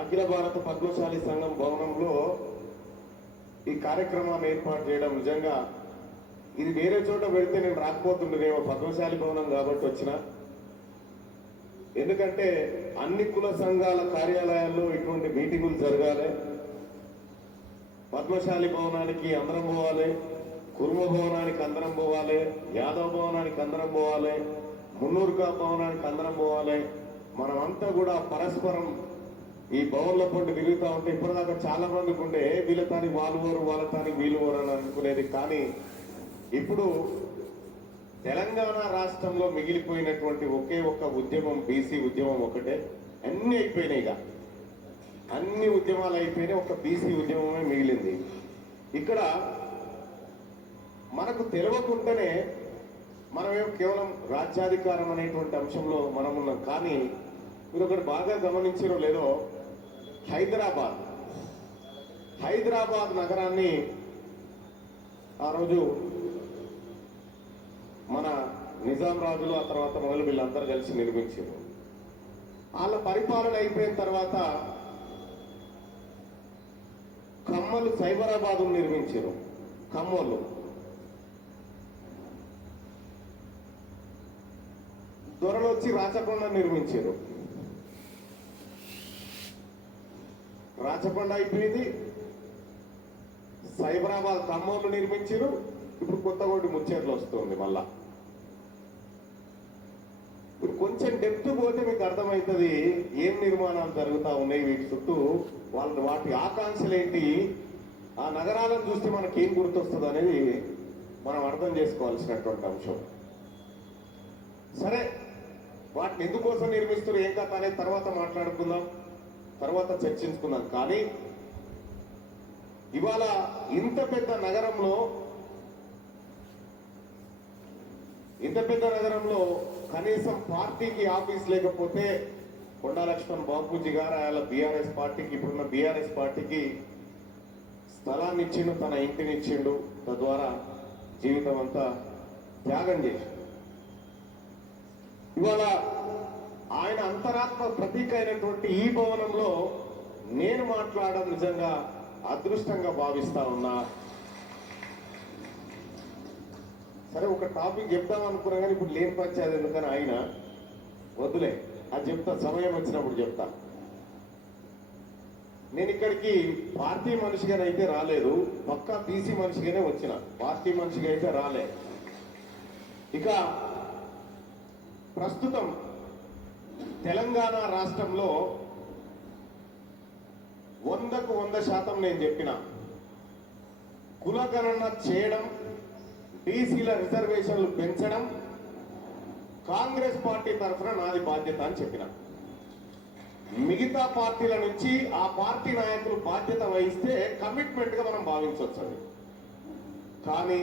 అఖిల భారత పద్మశాలి సంఘం భవనంలో ఈ కార్యక్రమాన్ని ఏర్పాటు చేయడం నిజంగా ఇది వేరే చోట పెడితే నేను రాకపోతుండేనేమో, పద్మశాలి భవనం కాబట్టి వచ్చిన. ఎందుకంటే అన్ని కుల సంఘాల కార్యాలయాల్లో ఇటువంటి మీటింగులు జరగాలి. పద్మశాలి భవనానికి అందరం పోవాలి, కుర్మ భవనానికి అందరం పోవాలి, యాదవ్ భవనానికి అందరం పోవాలి, మున్నూరుకా భవనానికి అందరం పోవాలి. మనమంతా కూడా పరస్పరం ఈ భవన్ల పొంటి తిరుగుతూ ఉంటే ఇప్పటిదాకా చాలా మందికి ఉండే వీళ్ళ తానికి వాళ్ళు ఓరు, వాళ్ళ తానికి వీళ్ళు ఓరు అని అనుకునేది. కానీ ఇప్పుడు తెలంగాణ రాష్ట్రంలో మిగిలిపోయినటువంటి ఒకే ఒక్క ఉద్యమం బీసీ ఉద్యమం ఒకటే. అన్ని అయిపోయినాయి, ఇక అన్ని ఉద్యమాలు అయిపోయినాయి, ఒక బీసీ ఉద్యమమే మిగిలింది. ఇక్కడ మనకు తెలియకుండానే మనమేం కేవలం రాజ్యాధికారం అనేటువంటి అంశంలో మనం ఉన్నాం. కానీ మీరు ఒకటి బాగా గమనించారో లేదో, హైదరాబాద్ నగరాన్ని ఆ రోజు మన నిజాం రాజులు, ఆ తర్వాత మొదలు వీళ్ళందరూ కలిసి నిర్మించారు. వాళ్ళ పరిపాలన అయిపోయిన తర్వాత కమ్మలు సైబరాబాద్ నిర్మించారు. ఖమ్మోళ్ళు దొరలు వచ్చి రాచకొండ నిర్మించారు. రాచకొండ అయిపోయింది, సైబరాబాద్ ఖమ్మోళ్ళు నిర్మించారు. ఇప్పుడు కొత్తగూడి ముచ్చేట్లు వస్తుంది. మళ్ళా ఇప్పుడు కొంచెం డెప్త్ పోతే మీకు అర్థమవుతుంది ఏం నిర్మాణాలు జరుగుతూ ఉన్నాయి వీటి చుట్టూ, వాటి ఆకాంక్షలు ఏంటి, ఆ నగరాలను చూస్తే మనకి ఏం గుర్తొస్తుంది అనేది మనం అర్థం చేసుకోవాల్సినటువంటి అంశం. సరే, వాటిని ఎందుకోసం నిర్మిస్తారు ఏం కథ అనేది తర్వాత మాట్లాడుకుందాం, తర్వాత చర్చించుకుందాం. కానీ ఇవాళ ఇంత పెద్ద నగరంలో కనీసం పార్టీకి ఆఫీస్ లేకపోతే కొండా లక్ష్మణ్ బాపూజీ గారు ఆయన బీఆర్ఎస్ పార్టీకి, ఇప్పుడున్న బీఆర్ఎస్ పార్టీకి స్థలాన్ని ఇచ్చిండు, తన ఇంటిని ఇచ్చిండు, తద్వారా జీవితం అంతా త్యాగం చేసిండు. ఇవాళ ఆయన అంతరాత్మ ప్రతీక అయినటువంటి ఈ భవనంలో నేను మాట్లాడడం నిజంగా అదృష్టంగా భావిస్తా ఉన్నా. సరే, ఒక టాపిక్ చెప్దాం అనుకున్నా కానీ ఇప్పుడు లేని పంచాయతీ ఎందుకని ఆయన వద్దులే, అది చెప్తా, సమయం వచ్చినప్పుడు చెప్తా. నేను ఇక్కడికి పార్టీ మనిషిగానైతే రాలేదు, పక్కా బీసీ మనిషిగానే వచ్చిన, పార్టీ మనిషిగా అయితే రాలే. ఇక ప్రస్తుతం తెలంగాణ రాష్ట్రంలో 100కు 100% నేను చెప్పిన కులగణన చేయడం, బీసీల రిజర్వేషన్లు పెంచడం కాంగ్రెస్ పార్టీ తరఫున నాది బాధ్యత అని చెప్పిన. మిగతా పార్టీల నుంచి ఆ పార్టీ నాయకులు బాధ్యత వహిస్తే కమిట్మెంట్ గా మనం భావించవచ్చు. కానీ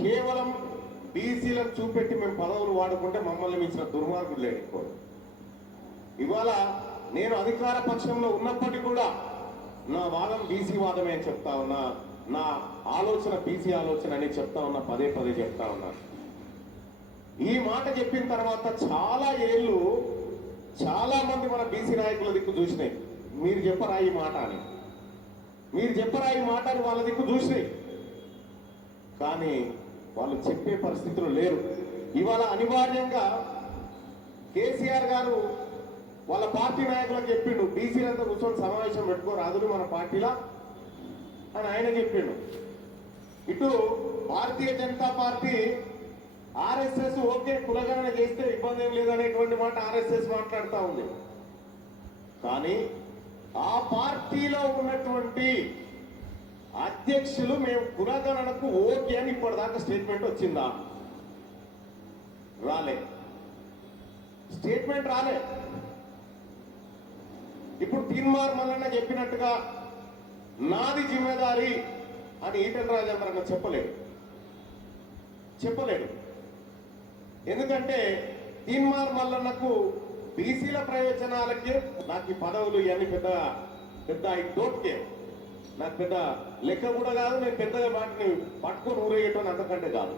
కేవలం బీసీలను చూపెట్టి మేము పదవులు వాడుకుంటే మమ్మల్ని మించిన దుర్మార్గులు లేడు. ఇవాళ నేను అధికార పక్షంలో ఉన్నప్పటికీ కూడా నా వాదం బీసీ వాదమే అని చెప్తా ఉన్నా, నా ఆలోచన బీసీ ఆలోచన అని చెప్తా ఉన్నా, పదే పదే చెప్తా ఉన్నా. ఈ మాట చెప్పిన తర్వాత చాలా ఏళ్ళు చాలా మంది మన బీసీ నాయకుల దిక్కు చూసినాయి, మీరు చెప్పరా ఈ మాట అని, వాళ్ళ దిక్కు చూసినాయి. కానీ వాళ్ళు చెప్పే పరిస్థితులు లేరు. ఇవాళ అనివార్యంగా కేసీఆర్ గారు వాళ్ళ పార్టీ నాయకులకు చెప్పిండు, బీసీలంతా కూర్చొని సమావేశం పెట్టుకోరాదులు మన పార్టీలా అని ఆయన చెప్పిండు. ఇటు Bharatiya Janata party RSS okay కులగణన చేస్తే ఇబ్బంది ఏం లేదనేటువంటి మాట ఆర్ఎస్ఎస్ మాట్లాడుతూ ఉంది. కానీ ఆ పార్టీలో ఉన్నటువంటి అధ్యక్షులు మేము కులగణనకు ఓకే అని ఇప్పటిదాకా స్టేట్మెంట్ వచ్చిందా? రాలే, స్టేట్మెంట్ రాలే. ఇప్పుడు తీన్మార్ మల్లన్న చెప్పినట్టుగా నాది జిమ్మేదారి అని ఈటెల రాజేంద్రన్న చెప్పలేడు. ఎందుకంటే తీన్మార్ మల్లన్నకు బీసీల ప్రయోజనాలకే నాకు ఈ పదవులు ఇవన్నీ పెద్ద ఐ డోంట్ కేర్, నాకు పెద్ద లెక్క కూడా కాదు, నేను పెద్దగా వాటిని పట్టుకొని ఊరేయటం అంతకంటే కాదు.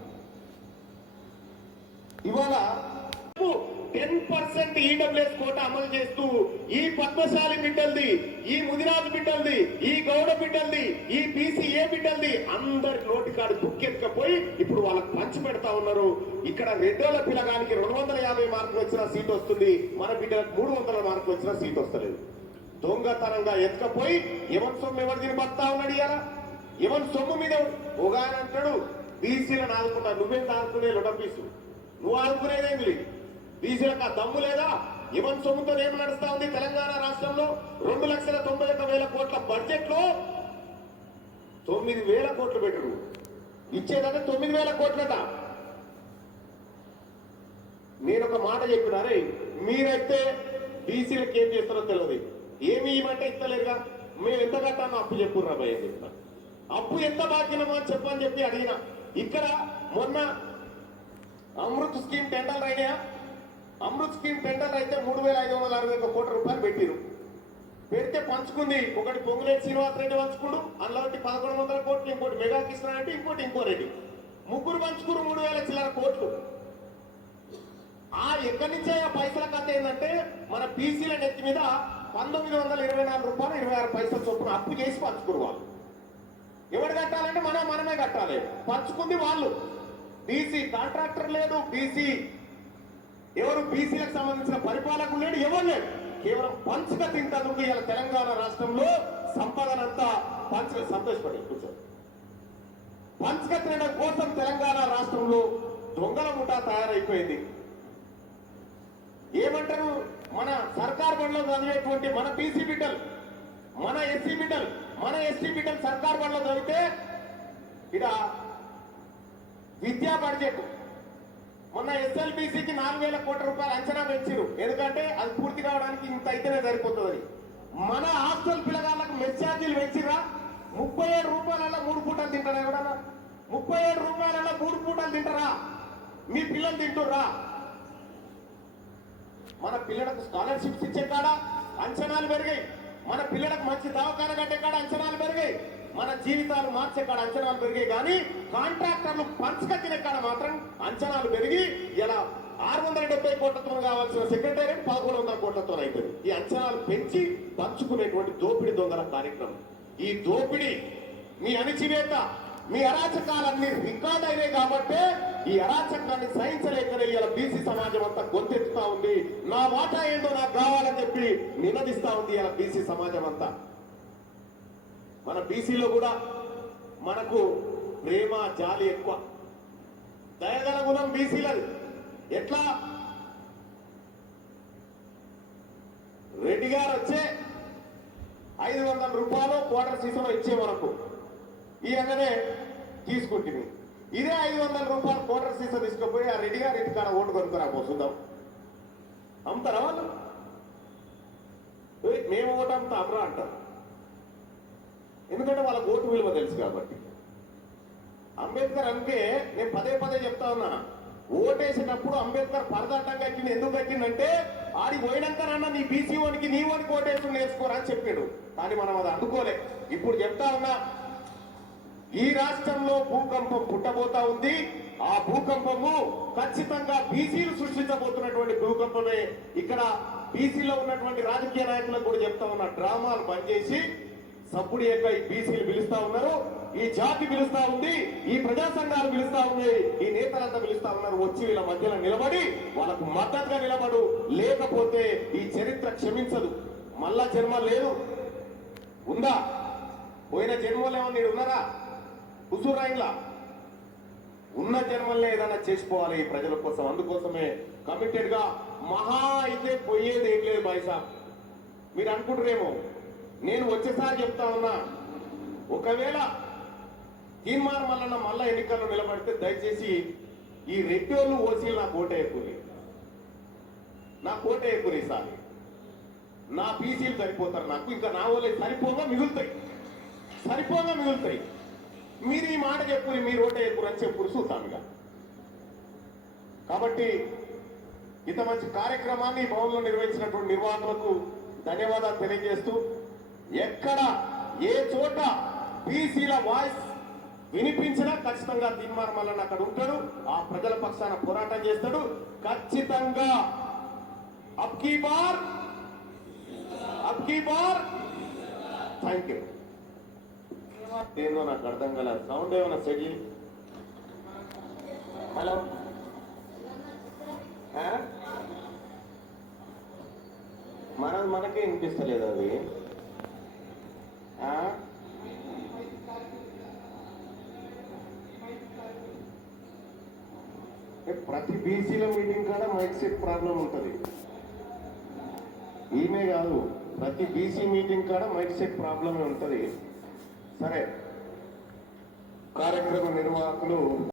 ఇవాళ 10% ఈడబ్ల్యూఎస్ కోట అమలు చేస్తూ ఈ పద్మశాలి బిడ్డల్ది, ఈ ముదిరాజు బిడ్డల్ది, ఈ గౌడ బిడ్డల్ది, ఈ బీసీఏ బిడ్డల్ది అందరి నోటికాడు దుక్కెత్తుకపోయి ఇప్పుడు వాళ్ళకి పంచి పెడతా ఉన్నారు. ఇక్కడ రెడ్డోల పిల్లగానికి 250 మార్కులు వచ్చిన సీట్ వస్తుంది, మన బిడ్డలకు 300 మార్కులు వచ్చిన సీట్ వస్తలేదు. దొంగతనంగా ఎత్తుకపోయి ఎవరి సొమ్ము ఎవరు తిని బతా ఉన్నాడు. ఇలా ఎవరి సొమ్ము మీద ఒక ఆయన అంటాడు బీసీలను ఆదుకుంటా, నువ్వేం ఆదుకునే లొడపీసు, నువ్వు ఆదుకునేదేమి లేదు. బీసీలకు ఆ దమ్ము లేదా? ఎవరి సొమ్ముతో ఏం నడుస్తా ఉంది తెలంగాణ రాష్ట్రంలో? 2,91,000 కోట్ల బడ్జెట్ లో 9,000 కోట్లు పెట్టరు, ఇచ్చేదంటే 9,000 కోట్లట. నేను ఒక మాట చెప్పినారే, మీరైతే బీసీలకు ఏం చేస్తారో తెలియదు, ఏమి ఇవ్వమంటే ఇస్తలేరుగా, మేము ఎంత కట్టామో అప్పు చెప్పుర్రా భయ చెప్తా, అప్పు ఎంత బాకినమో అని చెప్పని చెప్పి అడిగిన. ఇక్కడ మొన్న అమృత్ స్కీమ్ టెండర్లు అయినాయా? అమృత్ స్కీమ్ టెండర్లు అయితే 3,561 కోట్ల రూపాయలు పెట్టిరు. పెడితే పంచుకుంది ఒకటి పొంగులేటి శ్రీనివాస్ రెడ్డి పంచుకుడు, అందులోటి 1,100 కోట్లు, ఇంకోటి మెగా కృష్ణ రెడ్డి, ఇంకో రెడ్డి, ముగ్గురు పంచుకురు 3,000 చిల్లర కోట్లు. ఆ ఎక్కడి నుంచే ఆ పైసల కథ ఏంటంటే మన బీసీల నెత్తి మీద 1,924 రూపాయలు 26 పైసలు చొప్పున అప్పు చేసి పంచుకురు. వాళ్ళు ఎవరు కట్టాలంటే మనమే కట్టాలి. పంచుకుంది వాళ్ళు. బీసీ కాంట్రాక్టర్ లేడు, బీసీ ఎవరు బీసీలకు సంబంధించిన పరిపాలకులు లేడు, ఎవరు లేడు. కేవలం పంచక తింటందుకు ఇలా తెలంగాణ రాష్ట్రంలో సంపదనంతా పంచక సంతోషపడి కూర్చోండి. పంచక తినడం కోసం తెలంగాణ రాష్ట్రంలో దొంగల ముఠా తయారైపోయింది. ఏమంటారు, మన సర్కార్ బడిలో చదివేటువంటి మన బీసీ బిడ్డలు, మన ఎస్సీ బిడ్డలు, మన ఎస్టీ బిడ్డలు సర్కార్ బడిలో చదివితే ఇక్కడ విద్యా బడ్జెట్ మొన్న ఎస్ఎల్బీసీకి 4,000 కోట్ల రూపాయలు అంచనా పెంచారు. ఎందుకంటే అది పూర్తి కావడానికి ఇంత అయితేనే సరిపోతుందని. మన హాస్టల్ పిల్లగాళ్ళకు మెస్ ఛార్జీలు పెంచిరా. 37 రూపాయలలో 3 పూటలు తింటారా? ఎవడన్నా 37 రూపాయలలో 3 పూటలు తింటారా? మీ పిల్లలు తింటుర్రా? మన పిల్లలకు స్కాలర్షిప్స్ ఇచ్చే కాడ అంచనాలు పెరిగాయి, మన పిల్లలకు మంచి దవాఖాన కట్టే కాడ అంచనాలు పెరిగాయి, మన జీవితాలు మార్చే కాడ అంచనాలు పెరిగాయి. కానీ కాంట్రాక్టర్లు పంచకట్టిన కాడ మాత్రం అంచనాలు పెరిగి ఇలా 670 కోట్లతో కావాల్సిన సెక్రటేరియట్ 1,100 కోట్లతో అయిపోయింది. ఈ అంచనాలు పెంచి పంచుకునేటువంటి దోపిడీ దొంగల కార్యక్రమం. ఈ దోపిడీ, మీ అణిచివేత, మీ అరాచకాలన్నీ రికార్డ్ అయినాయి కాబట్టి ఈ అరాచకాన్ని సహించలేకనే ఇలా బీసీ సమాజం అంతా గొంతెత్తుతా ఉంది. నా వాటా ఏందో నాకు కావాలని చెప్పి నినదిస్తా ఉంది ఇలా బీసీ సమాజం అంతా. మన బీసీలో కూడా మనకు ప్రేమ జాలి ఎక్కువ, దయగల గుణం బీసీలది. ఎట్లా రెడ్డి గారు వచ్చే 500 రూపాయలు క్వార్టర్ సీసంలో ఇచ్చే మనకు ఇవన్నీ తీసుకుంటుంది. ఇదే 500 రూపాయలు క్వార్టర్ సీసా తీసుకుపోయి ఆ రెడ్డి గారి ఇంటికాడ ఓటు కొనుక్కురా పోసుదాం, అమ్ముతారా వాళ్ళు? మేము ఓటు అమ్ముతా అమ్రా అంటారు. ఎందుకంటే వాళ్ళ ఓటు విలువ తెలుసు కాబట్టి. అంబేద్కర్ అందుకే నేను పదే చెప్తా ఉన్నా, ఓటేసేటప్పుడు అంబేద్కర్ పరదాటంగా ఎక్కింది. ఎందుకు ఎక్కిందంటే ఆడికి పోయినాకనన్నా నీ బీసీ ఓనికి నీ ఓనికి ఓటేసి నేర్చుకోరా అని చెప్పాడు. కానీ మనం అది అందుకోలే. ఇప్పుడు చెప్తా ఉన్నా, ఈ రాష్ట్రంలో భూకంపం పుట్టబోతా ఉంది. ఆ భూకంపము ఖచ్చితంగా బీసీలు సృష్టించబోతున్నటువంటి భూకంపమే. ఇక్కడ బీసీలో ఉన్నటువంటి రాజకీయ నాయకులకు కూడా చెప్తా ఉన్నా, డ్రామాలు బంద్ చేసి సప్పుడు యొక్క ఈ బీసీలు పిలుస్తా ఉన్నారు, ఈ జాతి పిలుస్తా ఉంది, ఈ ప్రజా సంఘాలు పిలుస్తా ఉన్నాయి, ఈ నేతలంతా పిలుస్తా ఉన్నారు. వచ్చి వీళ్ళ మధ్యలో నిలబడి వాళ్ళకు మద్దతుగా నిలబడు, లేకపోతే ఈ చరిత్ర క్షమించదు. మళ్ళా జన్మ లేదు. ఉందా? పోయిన జన్మలో ఏమన్నా నేను ఉన్నారా? హుజూరాయిలా ఉన్న జన్మల్ని ఏదైనా చేసుకోవాలి ఈ ప్రజల కోసం. అందుకోసమే కమిటెడ్ గా మహా అయితే పోయేది ఏం లేదు బాయ్సా. మీరు అనుకుంటారేమో, నేను వచ్చేసారి చెప్తా ఉన్నా, ఒకవేళ తీర్మానం వలన మళ్ళా ఎన్నికల్లో నిలబడితే దయచేసి ఈ రెడ్డోళ్ళు ఓసీలు నా కోట ఎక్కువ, నా కోట ఎక్కువ ఈసారి. నా బీసీలు సరిపోతారు నాకు, ఇంకా నా వాళ్ళే సరిపోగా మిగులుతాయి. మీరు ఈ మాట చెప్పుని, మీరు ఓట ఎక్కువ అని చెప్పుడు చూస్తానుగా. కాబట్టి ఇంత మంచి కార్యక్రమాన్ని ఈ భవన్లో నిర్వహించినటువంటి నిర్వాహకులకు ధన్యవాదాలు తెలియజేస్తూ, ఎక్కడ ఏ చోట బీసీల వాయిస్ వినిపించినా ఖచ్చితంగా తీర్మానం వల్ల అక్కడ ఉంటాడు, ఆ ప్రజల పక్షాన పోరాటం చేస్తాడు. ఖచ్చితంగా అబ్కీ బార్ థ్యాంక్ యూ. ఏందో నాకు అర్థం కల సౌండ్ ఏమైనా సెట్. హలో మనకే వినిపిస్తలేదు అది. ప్రతి బీసీల మీటింగ్ కాడ మైక్ సెట్ ప్రాబ్లం ఉంటుంది. ఈమె కాదు, ప్రతి బీసీ మీటింగ్ కాడ మైక్ సెట్ ప్రాబ్లమే ఉంటుంది. సరే, కార్యక్రమ నిర్వాహకులు